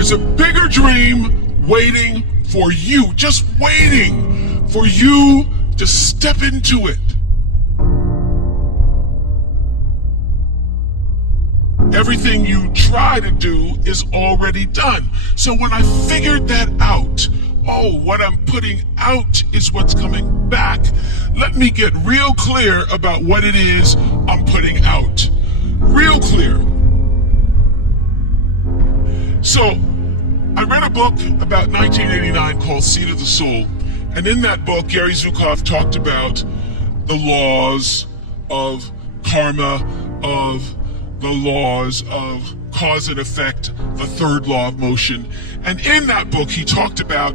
There's a bigger dream waiting for you, just waiting for you to step into it. Everything you try to do is already done. So when I figured that out, what I'm putting out is what's coming back. Let me get real clear about what it is I'm putting out. Real clear. So I read a book about 1989 called Seed of the Soul. And in that book, Gary Zukav talked about the laws of karma, of the laws of cause and effect, the third law of motion. And in that book, he talked about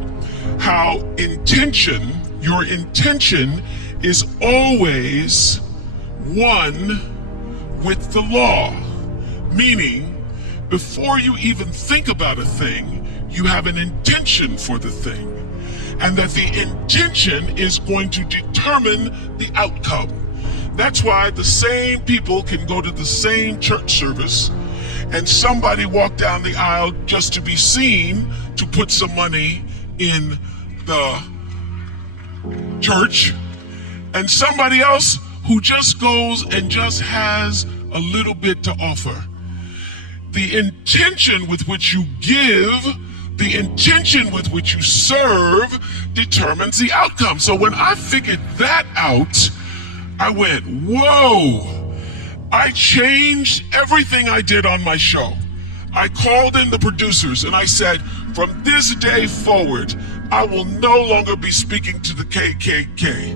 how your intention is always one with the law. Meaning, before you even think about a thing, you have an intention for the thing. And that the intention is going to determine the outcome. That's why the same people can go to the same church service and somebody walk down the aisle just to be seen to put some money in the church, and somebody else who just goes and just has a little bit to offer. The intention with which you give, the intention with which you serve determines the outcome. So when I figured that out, I went, whoa, I changed everything I did on my show. I called in the producers and I said, from this day forward, I will no longer be speaking to the KKK.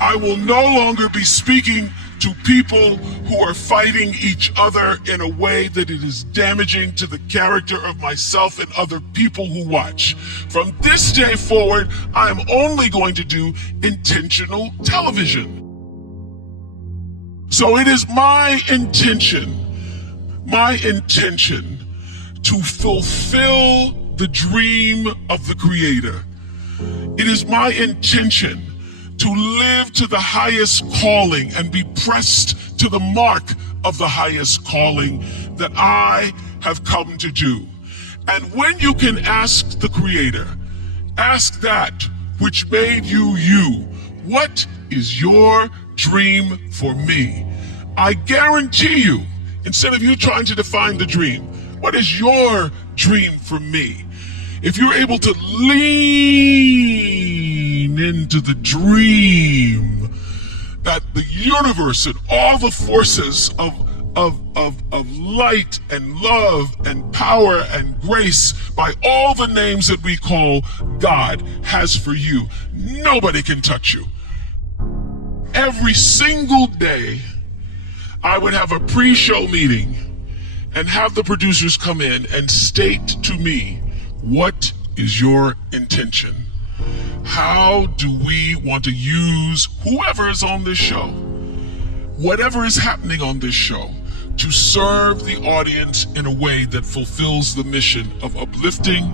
I will no longer be speaking to people who are fighting each other in a way that it is damaging to the character of myself and other people who watch. From this day forward, I am only going to do intentional television. So it is my intention to fulfill the dream of the Creator. It is my intention to live to the highest calling and be pressed to the mark of the highest calling that I have come to do. And when you can ask the Creator, ask that which made you you, what is your dream for me? I guarantee you, instead of you trying to define the dream, what is your dream for me? If you're able to lean into the dream that the universe and all the forces of light and love and power and grace by all the names that we call God has for you, nobody can touch you. Every single day, I would have a pre-show meeting and have the producers come in and state to me, what is your intention? How do we want to use whoever is on this show, whatever is happening on this show, to serve the audience in a way that fulfills the mission of uplifting,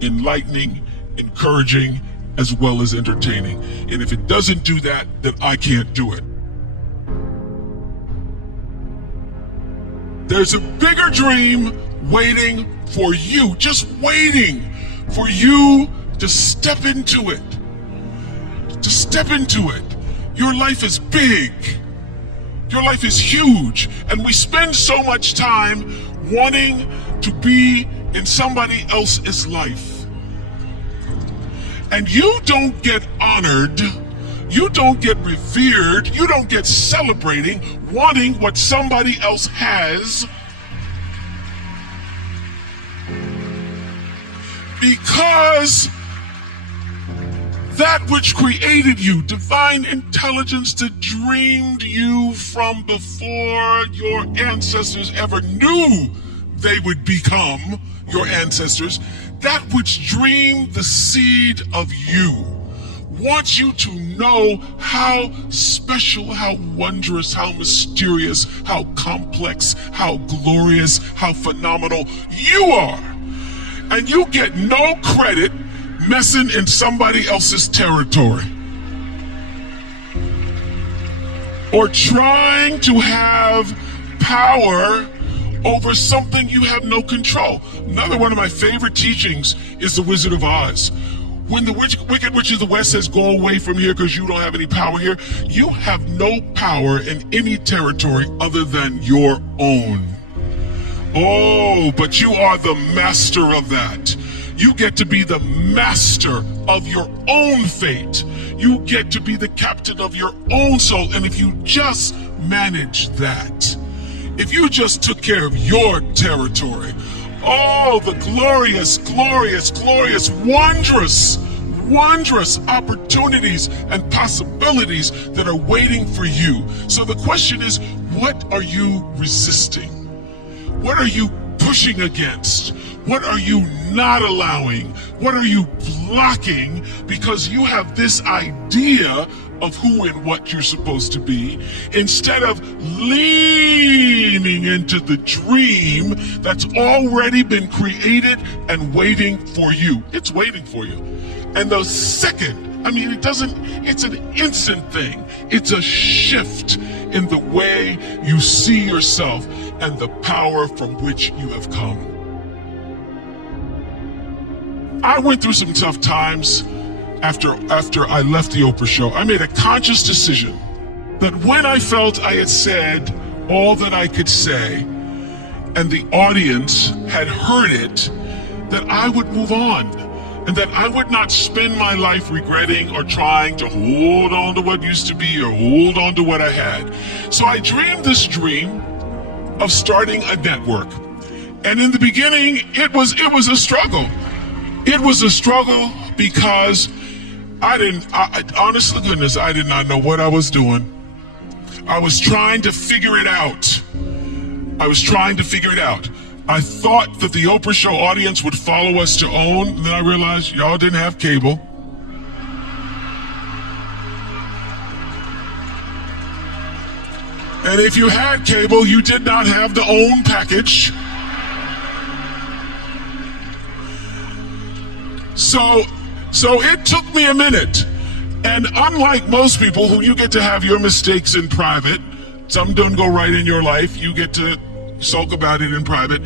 enlightening, encouraging, as well as entertaining. And if it doesn't do that, then I can't do it. There's a bigger dream waiting for you, just waiting for you to step into it. To step into it. Your life is big. Your life is huge. And we spend so much time wanting to be in somebody else's life. And you don't get honored, you don't get revered, you don't get celebrating wanting what somebody else has, because that which created you, divine intelligence that dreamed you from before your ancestors ever knew they would become your ancestors, that which dreamed the seed of you, wants you to know how special, how wondrous, how mysterious, how complex, how glorious, how phenomenal you are. And you get no credit messing in somebody else's territory or trying to have power over something you have no control. Another one of my favorite teachings is The Wizard of Oz. When the Wicked Witch of the West says, go away from here because you don't have any power here, you have no power in any territory other than your own. Oh, but you are the master of that. You get to be the master of your own fate. You get to be the captain of your own soul. And if you just manage that, if you just took care of your territory, oh, the glorious, glorious, glorious, wondrous, wondrous opportunities and possibilities that are waiting for you. So the question is, what are you resisting? What are you pushing against? What are you not allowing? What are you blocking because you have this idea of who and what you're supposed to be, instead of leaning into the dream that's already been created and waiting for you. It's waiting for you. And the second, it's an instant thing. It's a shift in the way you see yourself and the power from which you have come. I went through some tough times after I left the Oprah show. I made a conscious decision that when I felt I had said all that I could say and the audience had heard it, that I would move on and that I would not spend my life regretting or trying to hold on to what used to be or hold on to what I had. So I dreamed this dream of starting a network. And in the beginning, it was a struggle. It was a struggle because honest to goodness, I did not know what I was doing. I was trying to figure it out. I thought that the Oprah show audience would follow us to OWN, and then I realized y'all didn't have cable. And if you had cable, you did not have the OWN package. So it took me a minute. And unlike most people who you get to have your mistakes in private, some don't go right in your life, you get to sulk about it in private.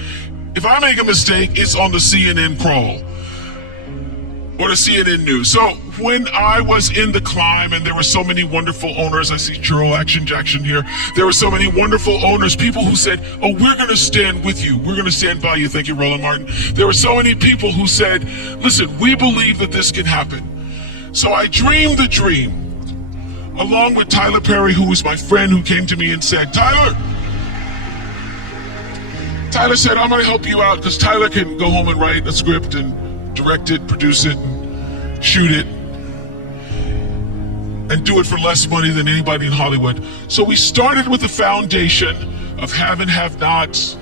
If I make a mistake, it's on the CNN crawl or the CNN news. So when I was in the climb and there were so many wonderful owners, I see Churl Action Jackson here. There were so many wonderful owners, people who said, oh, we're going to stand with you. We're going to stand by you. Thank you, Roland Martin. There were so many people who said, listen, we believe that this can happen. So I dreamed the dream along with Tyler Perry, who was my friend, who came to me and said, Tyler said, I'm going to help you out because Tyler can go home and write a script and direct it, produce it, and shoot it, and do it for less money than anybody in Hollywood. So we started with the foundation of have and have nots.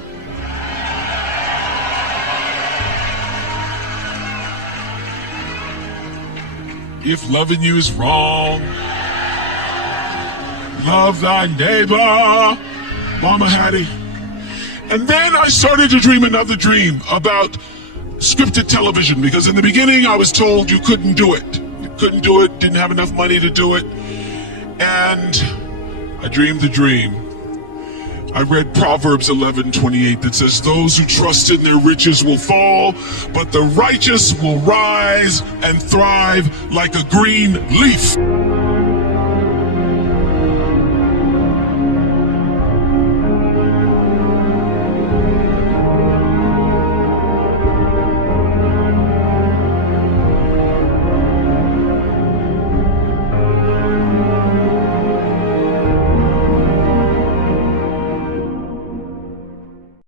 If loving you is wrong, love thy neighbor, Mama Hattie. And then I started to dream another dream about scripted television, because in the beginning I was told you couldn't do it. You couldn't do it, didn't have enough money to do it. And I dreamed the dream. I read Proverbs 11:28 that says, those who trust in their riches will fall, but the righteous will rise and thrive like a green leaf.